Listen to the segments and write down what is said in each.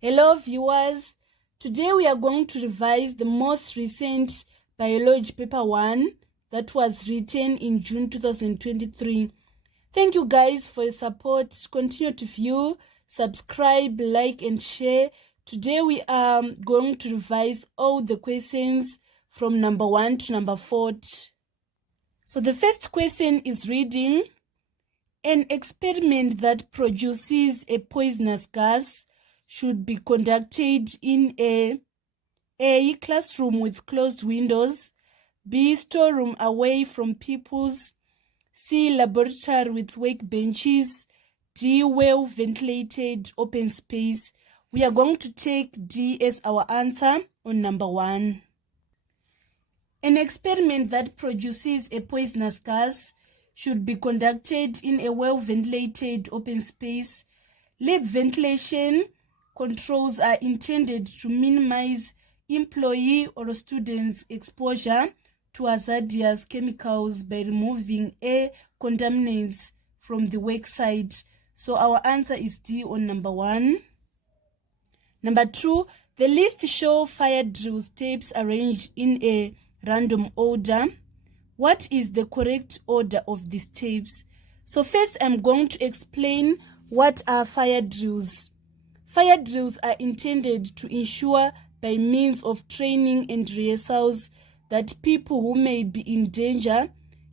Hello viewers, today we are going to revise the most recent biology paper 1 that was written in June 2023. Thank you guys for your support. Continue to view, subscribe, like and share. Today we are going to revise all the questions from number 1 to number 4. So the first question is reading, an experiment that produces a poisonous gas should be conducted in A. Classroom with closed windows, B. Storeroom away from pupils, C. Laboratory with workbenches, D. Well-ventilated open space. We are going to take D as our answer on number 1. An experiment that produces a poisonous gas should be conducted in a well-ventilated open space. Lab ventilation controls are intended to minimize employee or students' exposure to hazardous chemicals by removing air contaminants from the work site. So our answer is D on number 1. Number 2, the list show fire drill steps arranged in a random order. What is the correct order of these steps? So first I'm going to explain what are fire drills. Fire drills are intended to ensure by means of training and rehearsals that people who may be in danger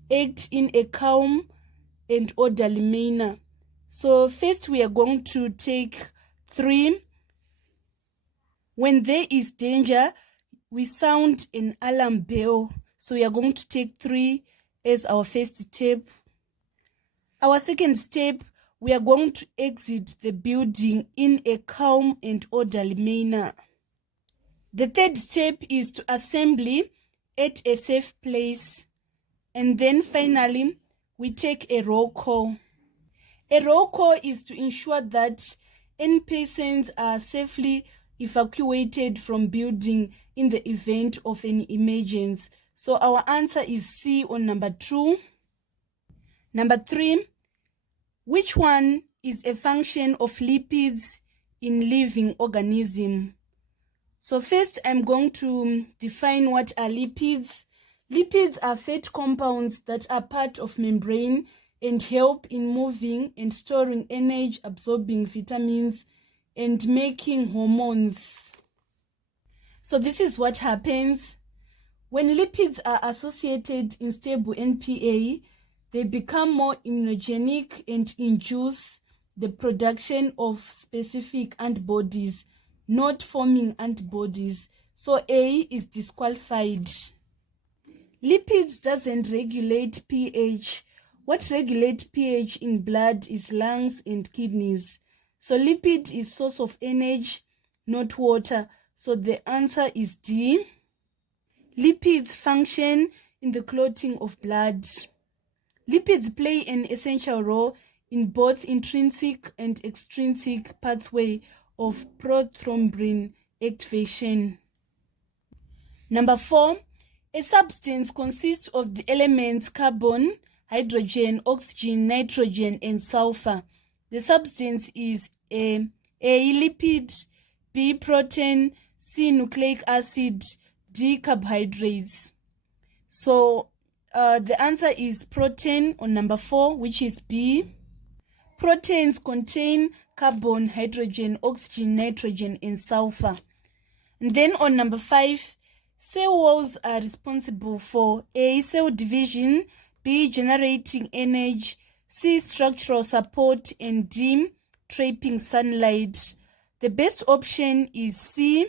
act in a calm and orderly manner. So first we are going to take 3. When there is danger, we sound an alarm bell. So we are going to take 3 as our first step. Our second step, we are going to exit the building in a calm and orderly manner. The third step is to assemble at a safe place. And then finally, we take a roll call. A roll call is to ensure that any persons are safely evacuated from building in the event of an emergency. So our answer is C on number 2. Number 3, which one is a function of lipids in living organism? So first I'm going to define what are lipids. Lipids are fat compounds that are part of membrane and help in moving and storing energy, absorbing vitamins, and making hormones. So this is what happens. When lipids are associated in stable NPA, they become more immunogenic and induce the production of specific antibodies, not forming antibodies. So A is disqualified. Lipids doesn't regulate pH. What regulates pH in blood is lungs and kidneys. So lipid is source of energy, not water. So the answer is D. Lipids function in the clotting of blood. Lipids play an essential role in both intrinsic and extrinsic pathway of prothrombin activation. Number 4, a substance consists of the elements carbon, hydrogen, oxygen, nitrogen, and sulfur. The substance is A lipid, B protein, C nucleic acid, D carbohydrates. So the answer is protein on number 4, which is B. Proteins contain carbon, hydrogen, oxygen, nitrogen, and sulfur. And then on number 5, cell walls are responsible for A, cell division, B, generating energy, C, structural support, and D, trapping sunlight. The best option is C.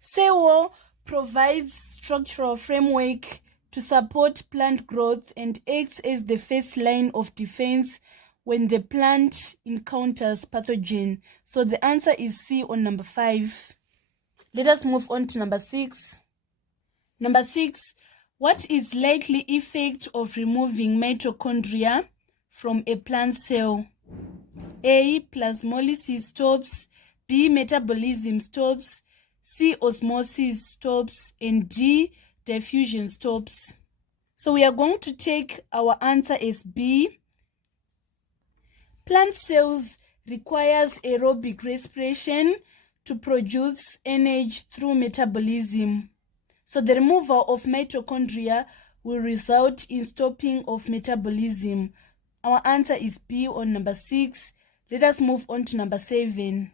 Cell wall provides structural framework to support plant growth and acts as the first line of defense when the plant encounters pathogen. So the answer is C on number 5. Let us move on to number 6. Number 6, what is likely effect of removing mitochondria from a plant cell? A, plasmolysis stops, B, metabolism stops, C, osmosis stops, and D, diffusion stops. So we are going to take our answer as B. Plant cells requires aerobic respiration to produce energy through metabolism. So the removal of mitochondria will result in stopping of metabolism. Our answer is B on number 6. Let us move on to number 7.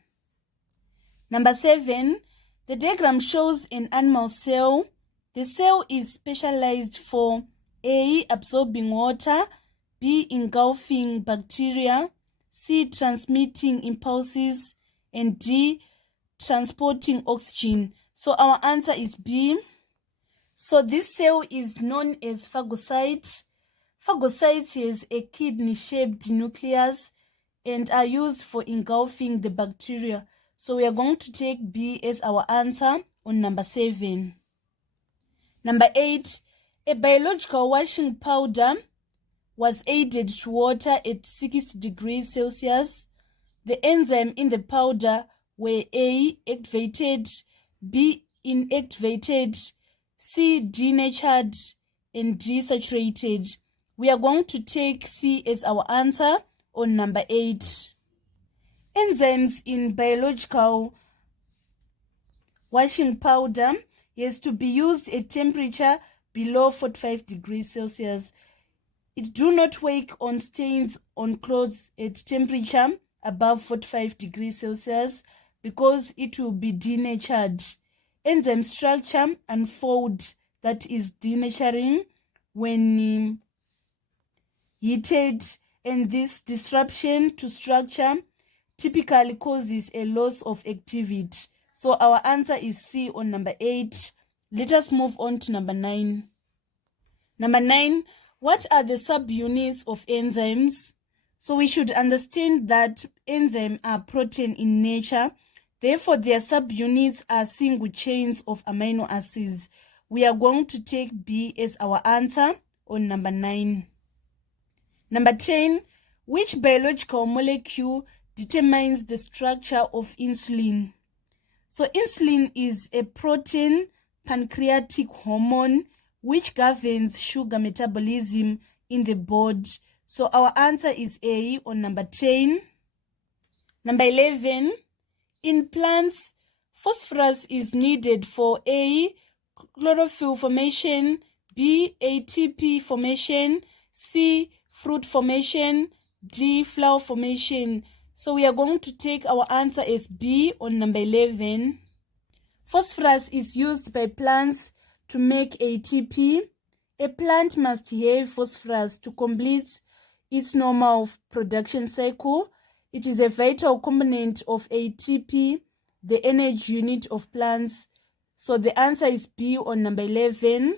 Number 7, the diagram shows an animal cell. The cell is specialized for A, absorbing water, B, engulfing bacteria, C, transmitting impulses, and D, transporting oxygen. So our answer is B. So this cell is known as phagocyte. Phagocytes has a kidney-shaped nucleus and are used for engulfing the bacteria. So we are going to take B as our answer on number 7. Number 8, a biological washing powder was added to water at 60 degrees Celsius. The enzyme in the powder were A, activated, B, inactivated, C, denatured, and D, saturated. We are going to take C as our answer on number 8. Enzymes in biological washing powder has to be used at temperature below 45 degrees Celsius. It do not work on stains on clothes at temperature above 45 degrees Celsius because it will be denatured. Enzyme structure unfold, that is denaturing, when heated, and this disruption to structure typically causes a loss of activity. So our answer is C on number 8. Let us move on to number 9. Number 9, what are the subunits of enzymes? So we should understand that enzymes are protein in nature. Therefore, their subunits are single chains of amino acids. We are going to take B as our answer on number 9. Number 10, which biological molecule determines the structure of insulin? So insulin is a protein pancreatic hormone which governs sugar metabolism in the body. So our answer is A on number 10. Number 11, in plants, phosphorus is needed for A, chlorophyll formation, B, ATP formation, C, fruit formation, D, flower formation. So we are going to take our answer as B on number 11. Phosphorus is used by plants to make ATP. A plant must have phosphorus to complete its normal production cycle. It is a vital component of ATP, the energy unit of plants. So the answer is B on number 11.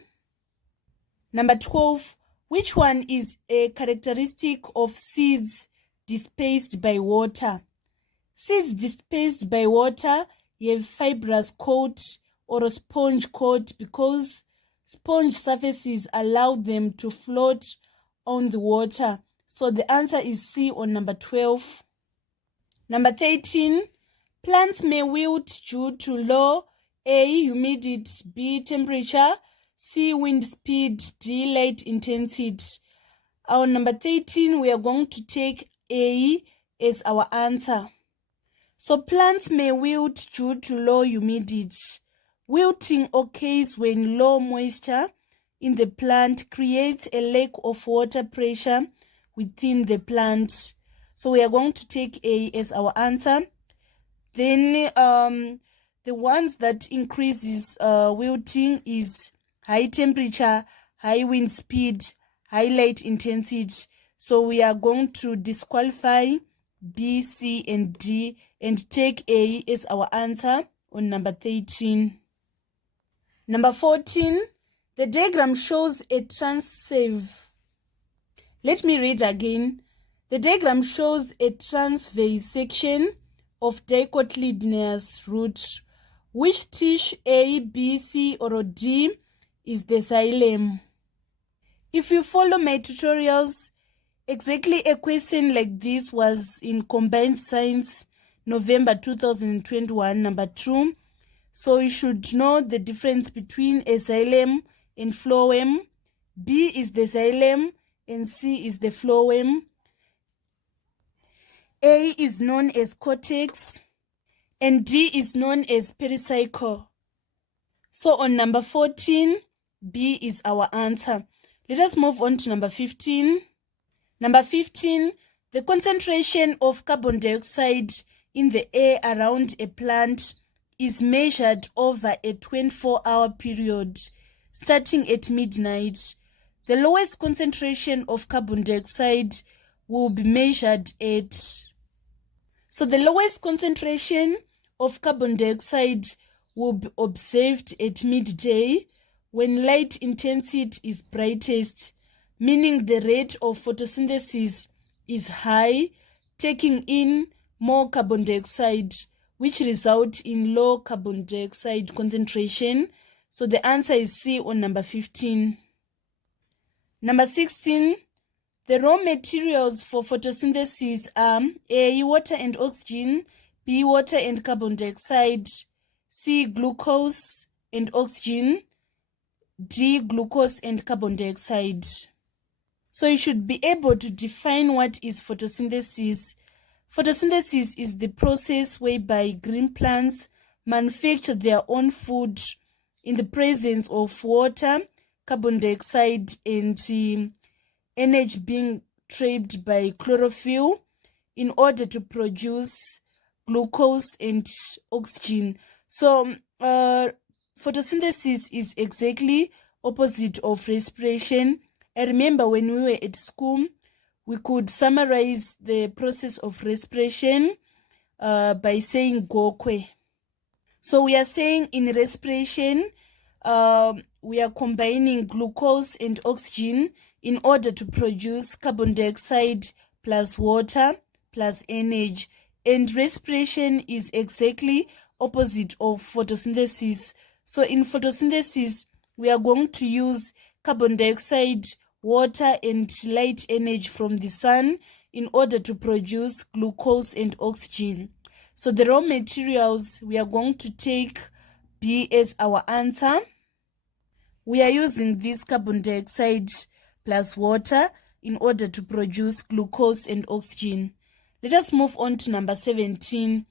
Number 12, which one is a characteristic of seeds displaced by water? Seeds displaced by water have fibrous coat or a sponge coat because sponge surfaces allow them to float on the water. So the answer is C on number 12. Number 13, plants may wilt due to low A, humidity, B, temperature, C, wind speed, D, light intensity. Our number 13, we are going to take A as our answer. So plants may wilt due to low humidity. Wilting occurs when low moisture in the plant creates a lack of water pressure within the plant. So we are going to take A as our answer. Then the ones that increases wilting is high temperature, high wind speed, high light intensity. So we are going to disqualify B, C, and D and take A as our answer on number 13. Number 14, the diagram shows a transverse. Let me read again. The diagram shows a transverse section of dicotyledonous root. Which tissue A, B, C, or D is the xylem? If you follow my tutorials, exactly a question like this was in Combined Science, November 2021, number 2. So you should know the difference between a xylem and phloem. B is the xylem and C is the phloem. A is known as cortex and D is known as pericycle. So on number 14, B is our answer. Let us move on to number 15. Number 15, the concentration of carbon dioxide in the air around a plant is measured over a 24-hour period starting at midnight. The lowest concentration of carbon dioxide will be measured at... So the lowest concentration of carbon dioxide will be observed at midday when light intensity is brightest, meaning the rate of photosynthesis is high, taking in more carbon dioxide, which results in low carbon dioxide concentration. So the answer is C on number 15. Number 16, the raw materials for photosynthesis are A, water and oxygen, B, water and carbon dioxide, C, glucose and oxygen, D, glucose and carbon dioxide. So you should be able to define what is photosynthesis. Photosynthesis is the process whereby green plants manufacture their own food in the presence of water, carbon dioxide, and energy being trapped by chlorophyll in order to produce glucose and oxygen. So photosynthesis is exactly opposite of respiration. I remember when we were at school, we could summarize the process of respiration by saying gokwe. So we are saying in respiration, we are combining glucose and oxygen in order to produce carbon dioxide plus water plus energy. And respiration is exactly opposite of photosynthesis. So in photosynthesis, we are going to use carbon dioxide, water, and light energy from the sun in order to produce glucose and oxygen. So the raw materials, we are going to take B as our answer. We are using this carbon dioxide plus water in order to produce glucose and oxygen. Let us move on to number 17.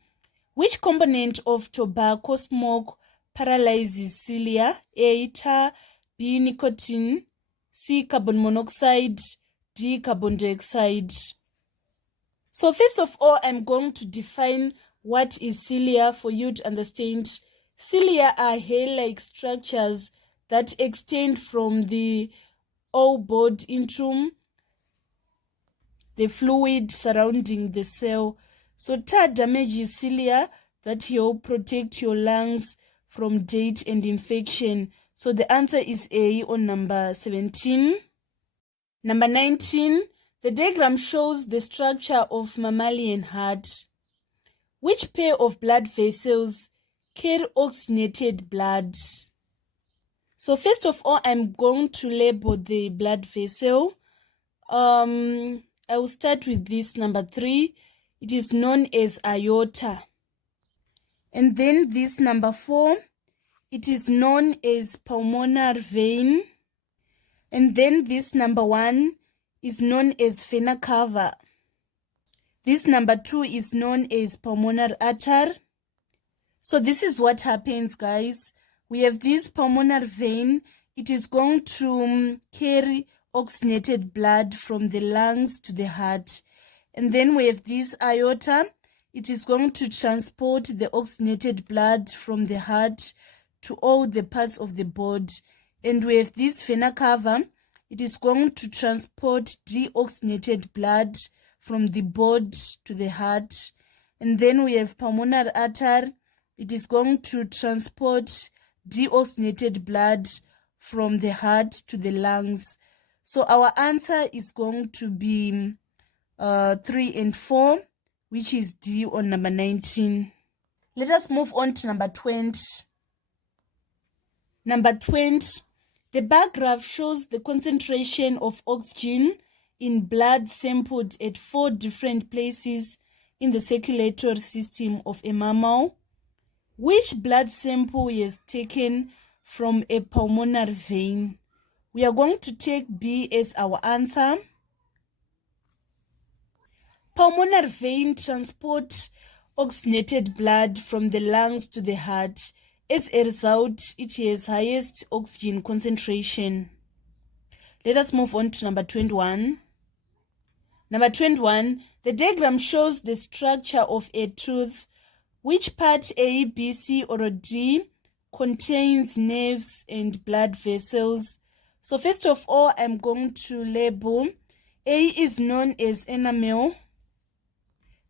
Which component of tobacco smoke paralyzes cilia? A, tar, B, nicotine, C, carbon monoxide, D, carbon dioxide. So first of all, I'm going to define what is cilia for you to understand. Cilia are hair-like structures that extend from the ovule into the fluid surrounding the cell. So tar damages cilia that help protect your lungs from dirt and infection. So the answer is A on number 17. Number 19, the diagram shows the structure of mammalian heart. Which pair of blood vessels carry oxygenated blood? So first of all, I'm going to label the blood vessel. I will start with this number 3. It is known as aorta. And then this number 4, it is known as pulmonary vein. And then this number 1 is known as vena cava. This number 2 is known as pulmonary artery. So this is what happens, guys. We have this pulmonary vein. It is going to carry oxygenated blood from the lungs to the heart. And then we have this aorta. It is going to transport the oxygenated blood from the heart to all the parts of the body. And we have this vena cava. It is going to transport deoxygenated blood from the body to the heart. And then we have pulmonary artery. It is going to transport deoxygenated blood from the heart to the lungs. So our answer is going to be 3 and 4, which is D on number 19. Let us move on to number 20. Number 20, the bar graph shows the concentration of oxygen in blood sampled at 4 different places in the circulatory system of a mammal. Which blood sample is taken from a pulmonary vein? We are going to take B as our answer. Pulmonary vein transport oxygenated blood from the lungs to the heart. As a result, it has highest oxygen concentration. Let us move on to number 21. Number 21, the diagram shows the structure of a tooth. Which part A, B, C, or D contains nerves and blood vessels? So first of all, I'm going to label. A is known as enamel.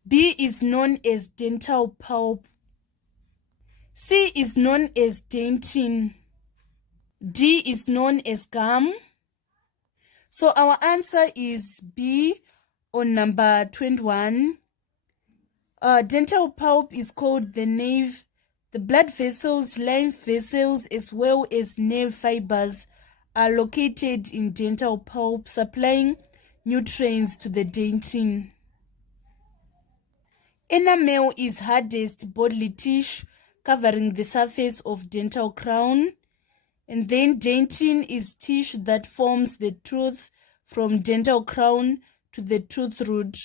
B is known as dental pulp. C is known as dentin. D is known as gum. So our answer is B on number 21. Dental pulp is called the nerve. The blood vessels, lymph vessels, as well as nerve fibers are located in dental pulp, supplying nutrients to the dentin. Enamel is hardest bodily tissue covering the surface of dental crown. And then dentin is tissue that forms the tooth from dental crown to the tooth root.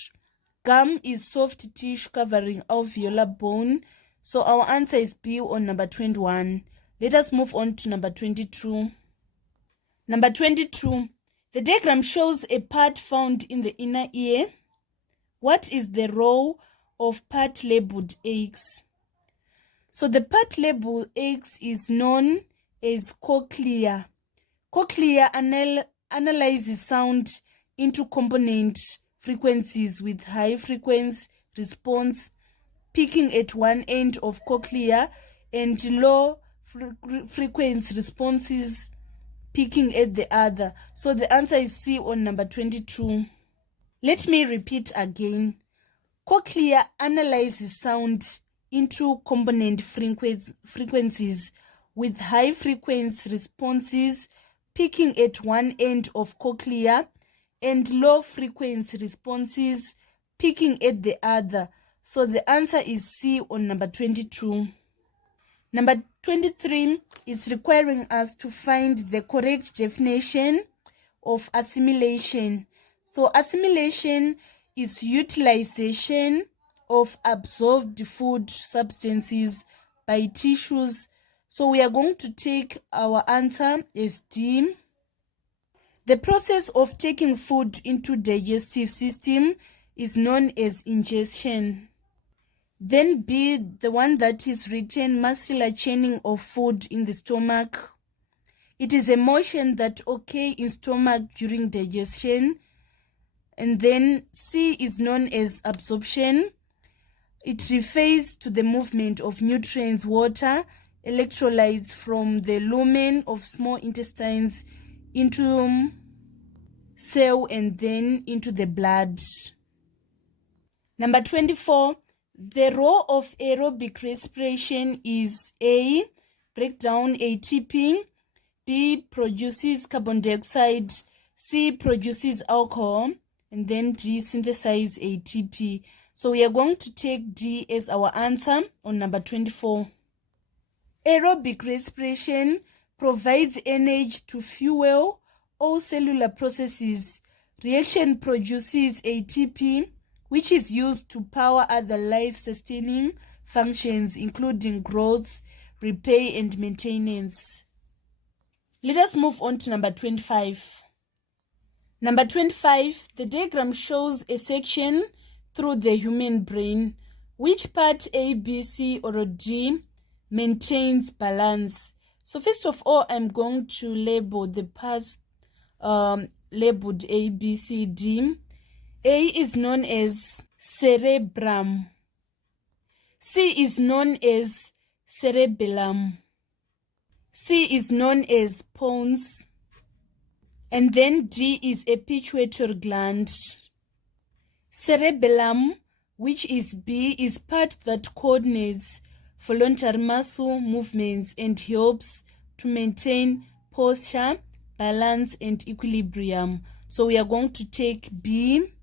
Gum is soft tissue covering alveolar bone. So our answer is B on number 21. Let us move on to number 22. Number 22. The diagram shows a part found in the inner ear. What is the role of part labeled X? So the part labeled X is known as cochlea. Cochlea analyzes sound into component frequencies with high frequency response peaking at one end of cochlea and low frequency responses peaking at the other. So the answer is C on number 22. Let me repeat again. Cochlea analyzes sound into component frequencies with high frequency responses peaking at one end of cochlea and low frequency responses peaking at the other. So the answer is C on number 22. Number 23 is requiring us to find the correct definition of assimilation. So assimilation is utilization of absorbed food substances by tissues. So we are going to take our answer as D. The process of taking food into digestive system is known as ingestion. Then B, the one that is written, muscular churning of food in the stomach. It is a motion that occurs in stomach during digestion. And then C is known as absorption. It refers to the movement of nutrients, water, electrolytes from the lumen of small intestines into cell and then into the blood. Number 24, the role of aerobic respiration is A, break down ATP, B, produces carbon dioxide, C, produces alcohol, and then D, synthesize ATP. So we are going to take D as our answer on number 24. Aerobic respiration provides energy to fuel all cellular processes. Reaction produces ATP, which is used to power other life-sustaining functions, including growth, repair, and maintenance. Let us move on to number 25. Number 25, the diagram shows a section through the human brain. Which part A, B, C, or D maintains balance? So first of all, I'm going to label the parts labeled A, B, C, D. A is known as cerebrum. C is known as cerebellum. C is known as pons. And then D is a pituitary gland. Cerebellum, which is B, is part that coordinates voluntary muscle movements and helps to maintain posture, balance, and equilibrium. So we are going to take B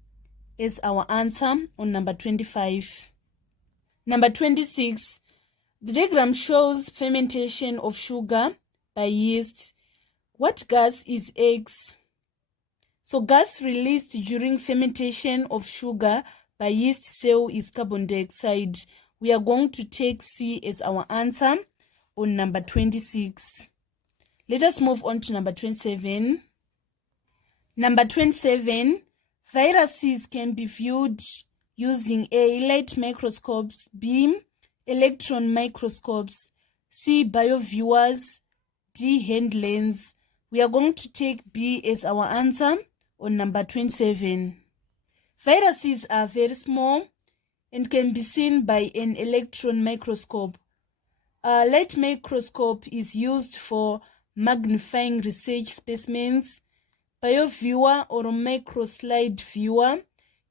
as our answer on number 25. Number 26, the diagram shows fermentation of sugar by yeast. What gas is X? So gas released during fermentation of sugar by by yeast cell is carbon dioxide. We are going to take C as our answer on number 26. Let us move on to number 27. Number 27, viruses can be viewed using A, light microscopes, B, electron microscopes, C, bioviewers, D, hand lens. We are going to take B as our answer on number 27. Viruses are very small and can be seen by an electron microscope. A light microscope is used for magnifying research specimens. BioViewer or microslide viewer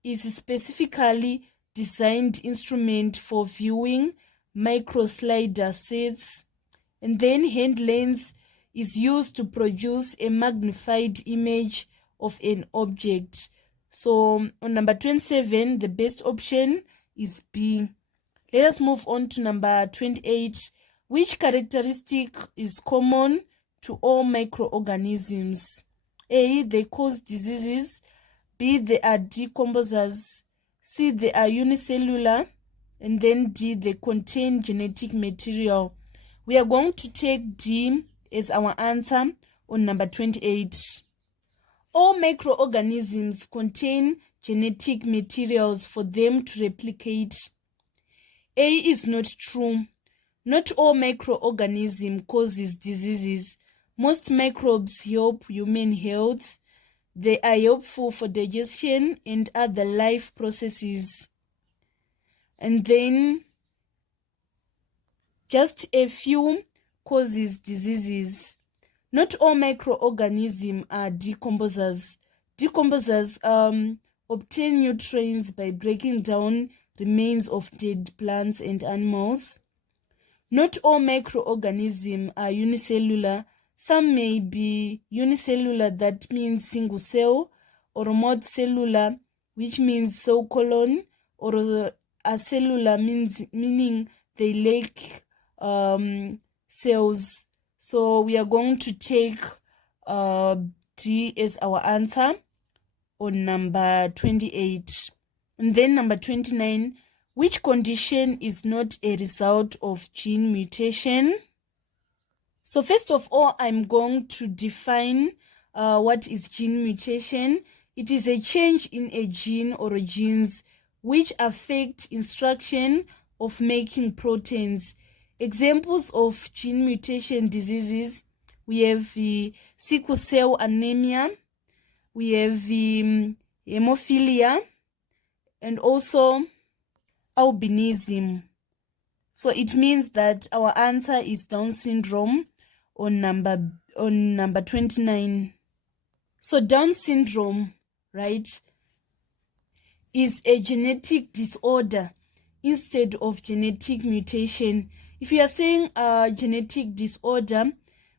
is a specifically designed instrument for viewing microslide sets. And then hand lens is used to produce a magnified image of an object. So on number 27, the best option is B. Let us move on to number 28. Which characteristic is common to all microorganisms? A, they cause diseases. B, they are decomposers. C, they are unicellular. And then D, they contain genetic material. We are going to take D as our answer on number 28. All microorganisms contain genetic materials for them to replicate. A is not true. Not all microorganism causes diseases. Most microbes help human health. They are helpful for digestion and other life processes. And then just a few causes diseases. Not all microorganisms are decomposers. Decomposers obtain nutrients by breaking down remains of dead plants and animals. Not all microorganisms are unicellular. Some may be unicellular, that means single cell, or multicellular, which means cell colon, or acellular, meaning they lack cells. So we are going to take D as our answer on number 28. And then number 29, which condition is not a result of gene mutation? So first of all, I'm going to define what is gene mutation. It is a change in a gene or genes which affect instruction of making proteins. Examples of gene mutation diseases, we have the sickle cell anemia, we have the hemophilia, and also albinism. So it means that our answer is Down syndrome on number 29. So Down syndrome, right, is a genetic disorder instead of genetic mutation. If you are saying genetic disorder,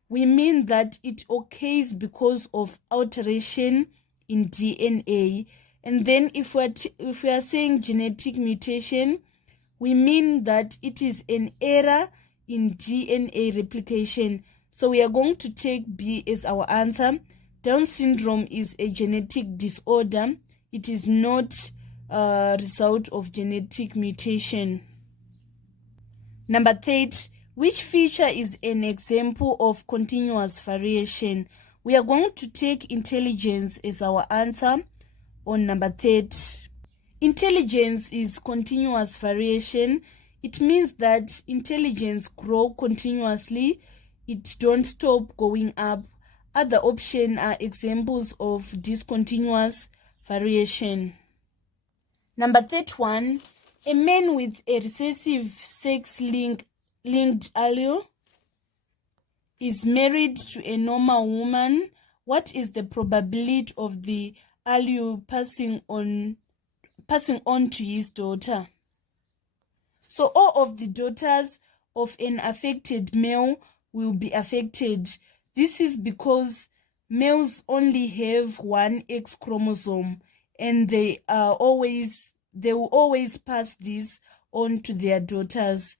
we mean that it occurs because of alteration in DNA. And then if we are saying genetic mutation, we mean that it is an error in DNA replication. So we are going to take B as our answer. Down syndrome is a genetic disorder. It is not a result of genetic mutation. Number 30, which feature is an example of continuous variation? We are going to take intelligence as our answer on number 30. Intelligence is continuous variation. It means that intelligence grows continuously. It don't stop going up. Other options are examples of discontinuous variation. Number 31, a man with a recessive sex-linked allele is married to a normal woman. What is the probability of the allele passing on to his daughter? So all of the daughters of an affected male will be affected. This is because males only have one X chromosome, and they will always pass this on to their daughters.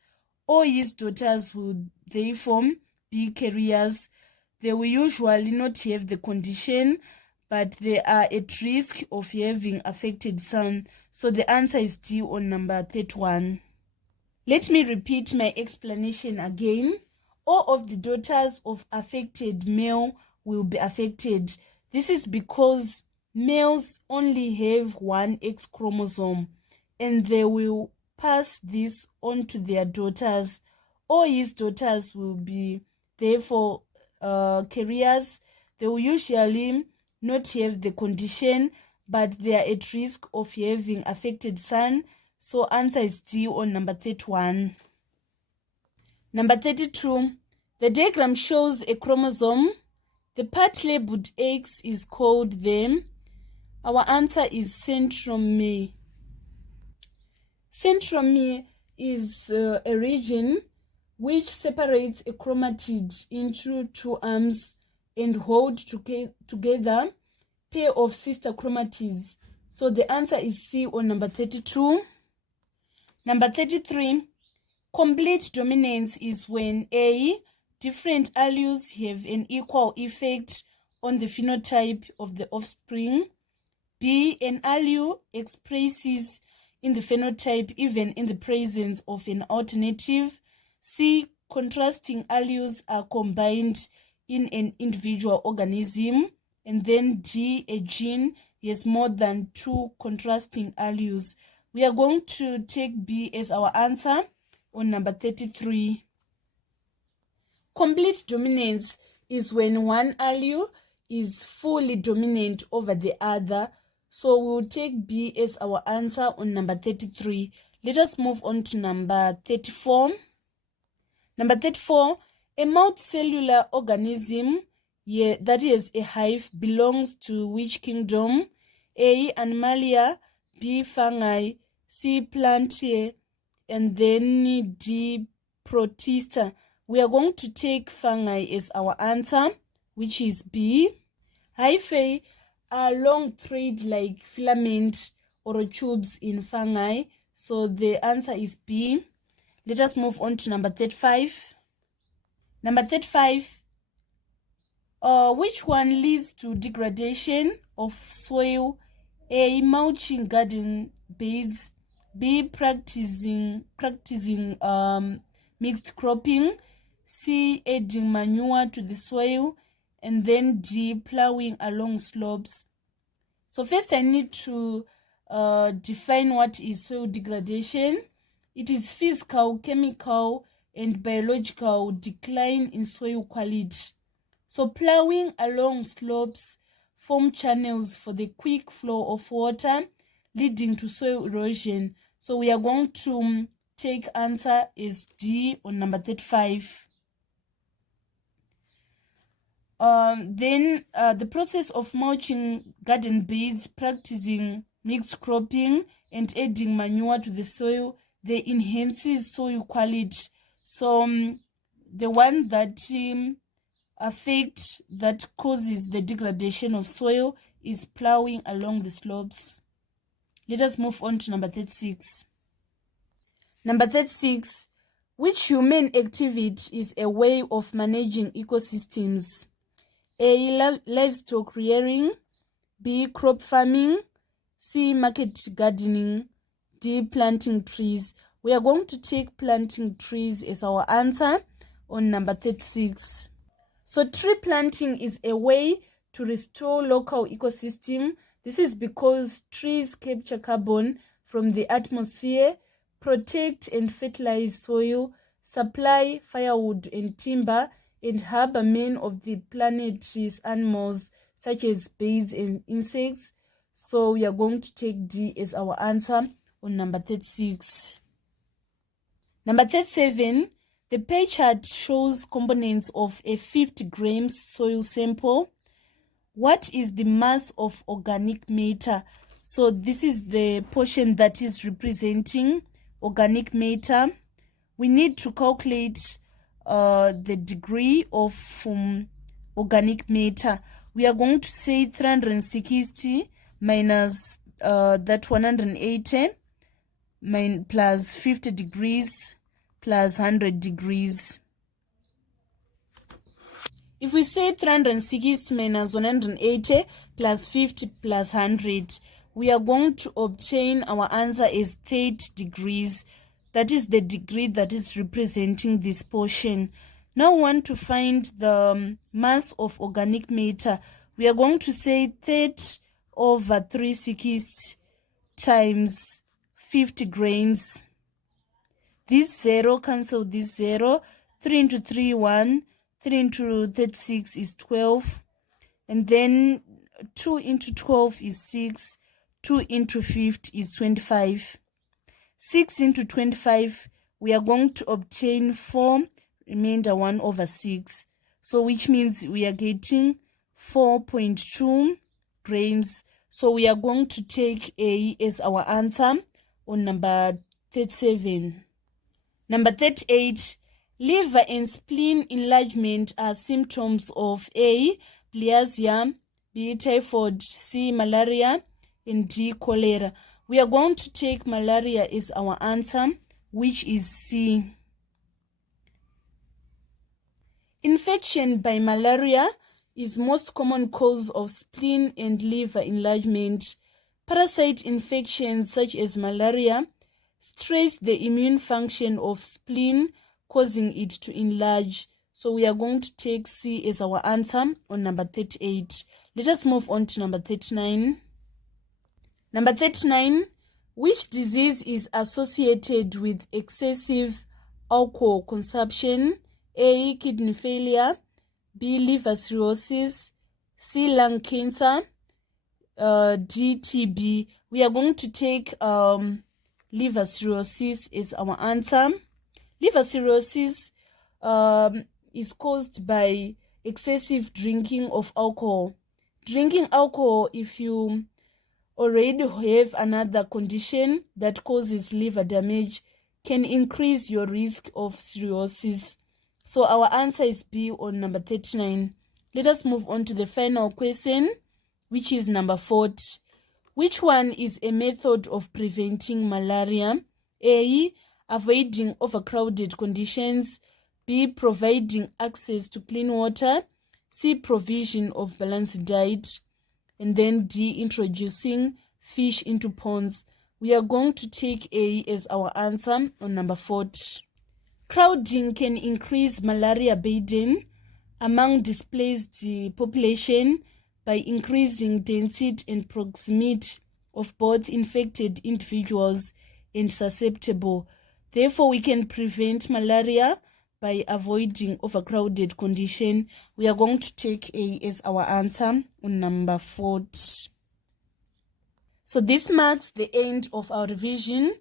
All his daughters will therefore be carriers. They will usually not have the condition, but they are at risk of having affected son. So the answer is D on number 31. Let me repeat my explanation again. All of the daughters of affected male will be affected. This is because males only have one X chromosome and they will pass this on to their daughters. All his daughters will be therefore carriers. They will usually not have the condition, but they are at risk of having affected son. So answer is D on number 31. Number 32. The diagram shows a chromosome. The part labeled X is called the. Our answer is centromere. Centromere is a region which separates a chromatid into two arms and hold together pair of sister chromatids. So the answer is C on number 32. Number 33. Complete dominance is when A, different alleles have an equal effect on the phenotype of the offspring. B, an allele expresses in the phenotype even in the presence of an alternative. C, contrasting alleles are combined in an individual organism. And then D, a gene has more than two contrasting alleles. We are going to take B as our answer on number 33. Complete dominance is when one allele is fully dominant over the other. So we will take B as our answer on number 33. Let us move on to number 34. Number 34, a multicellular organism that has a hive belongs to which kingdom? A, Animalia, B, Fungi, C, Plantae, and then D, Protista. We are going to take fungi as our answer, which is B. Hyphae are long thread-like filament or tubes in fungi. So the answer is B. Let us move on to number 35. Number 35. Which one leads to degradation of soil? A, mulching garden beds. B, practicing mixed cropping. C, adding manure to the soil. And then D, plowing along slopes. So first I need to define what is soil degradation. It is physical, chemical, and biological decline in soil quality. So plowing along slopes form channels for the quick flow of water, leading to soil erosion. So we are going to take answer is D on number 35. Then the process of mulching garden beds, practicing mixed cropping, and adding manure to the soil, they enhances soil quality. So the one that that causes the degradation of soil is plowing along the slopes. Let us move on to number 36. Number 36, which human activity is a way of managing ecosystems? A, livestock rearing. B, crop farming. C, market gardening. D, planting trees. We are going to take planting trees as our answer on number 36. So tree planting is a way to restore local ecosystem. This is because trees capture carbon from the atmosphere, protect and fertilize soil, supply firewood and timber, and harbor many of the planet's animals such as birds and insects. So we are going to take D as our answer on number 36. Number 37, the pie chart shows components of a 50 grams soil sample. What is the mass of organic matter? So this is the portion that is representing organic matter. We need to calculate the degree of organic matter. We are going to say 360 minus that 180 plus 50 degrees plus 100 degrees. If we say 360 minus 180 plus 50 plus 100, we are going to obtain our answer as 30 degrees. That is the degree that is representing this portion. Now we want to find the mass of organic matter. We are going to say 30 over 3/6 times 50 grams. This 0 cancel this 0. 3 into 3, 1. 3 into 36 is 12. And then 2 into 12 is 6. 2 into 50 is 25. 6 into 25, we are going to obtain 4, remainder 1 over 6. So which means we are getting 4.2 grams. So we are going to take A as our answer on number 37. Number 38, liver and spleen enlargement are symptoms of A, bilharzia, B, typhoid, C, malaria, and D, cholera. We are going to take malaria as our answer, which is C. Infection by malaria is most common cause of spleen and liver enlargement. Parasite infections such as malaria stress the immune function of spleen, causing it to enlarge. So we are going to take C as our answer on number 38. Let us move on to number 39. Number 39, which disease is associated with excessive alcohol consumption? A, kidney failure, B, liver cirrhosis, C, lung cancer, D, TB. We are going to take liver cirrhosis is our answer. Liver cirrhosis is caused by excessive drinking of alcohol. Drinking alcohol, if you already have another condition that causes liver damage, can increase your risk of cirrhosis. So our answer is B on number 39. Let us move on to the final question, which is number 40. Which one is a method of preventing malaria? A, avoiding overcrowded conditions. B, providing access to clean water. C, provision of balanced diet. And then D, introducing fish into ponds. We are going to take A as our answer on number 40. Crowding can increase malaria burden among displaced population by increasing density and proximity of both infected individuals and susceptible. Therefore, we can prevent malaria by avoiding overcrowded condition. We are going to take A as our answer on number 40. So this marks the end of our revision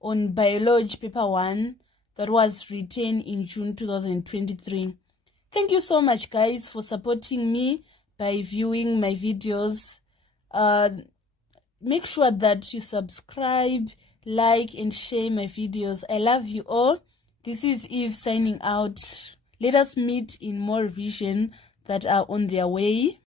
on Biology Paper 1 that was written in June 2023. Thank you so much, guys, for supporting me by viewing my videos. Make sure that you subscribe, like, and share my videos. I love you all. This is Eve signing out. Let us meet in more revision that are on their way.